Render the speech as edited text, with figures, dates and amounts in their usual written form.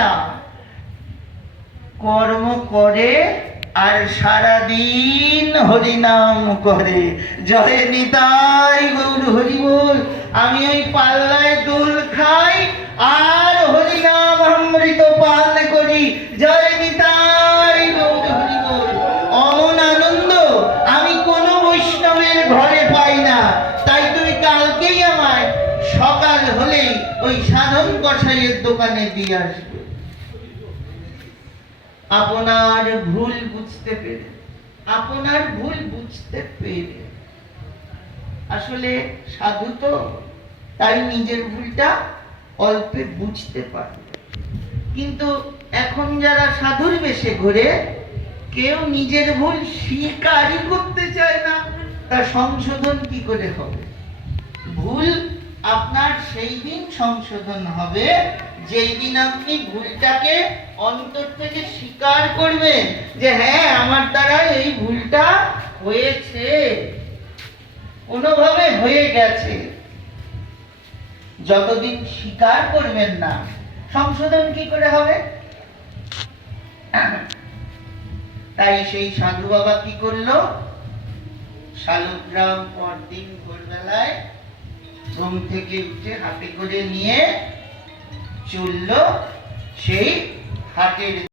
না, কর্ম করে আর সারাদিন হরিনাম করে। জয় নিতাই গৌর হরি বল। আমি ওই পাল্লায় দোল খাই আর হরিনাম অমৃত পান করি। জয় নিতাই গৌর হরি বল। অমন আনন্দ আমি কোন বৈষ্ণবের ঘরে পাই না। তাই তুই কালকেই আমায় সকাল হলেই ওই সাধন কসাইয়ের দোকানে দিয়ে আসবে। আপনার ভুল বুঝতে পেরে, আপনার ভুল বুঝতে পেরে, আসলে সাধু তো, তাই নিজের ভুলটা অল্পে বুঝতে পারে। কিন্তু এখন যারা সাধুর বেশে ঘুরে, কেউ নিজের ভুল স্বীকারই করতে চায় না। তা সংশোধন কি করে হবে? ভুল আপনার সেই দিন সংশোধন হবে যেই দিন আপনি ভুলটাকে অন্তর থেকে স্বীকার করবেন যে হ্যাঁ, আমার দ্বারা এই ভুলটা হয়েছে, কোনোভাবে হয়ে গেছে। যতদিন স্বীকার করবেন না, সংশোধন কি করে হবে? তাই সেই সাধু বাবা কি করলো? শালগ্রাম পরদিন ভোরবেলায় ঘুম থেকে উঠে হাতে করে নিয়ে চলল সেই হাটের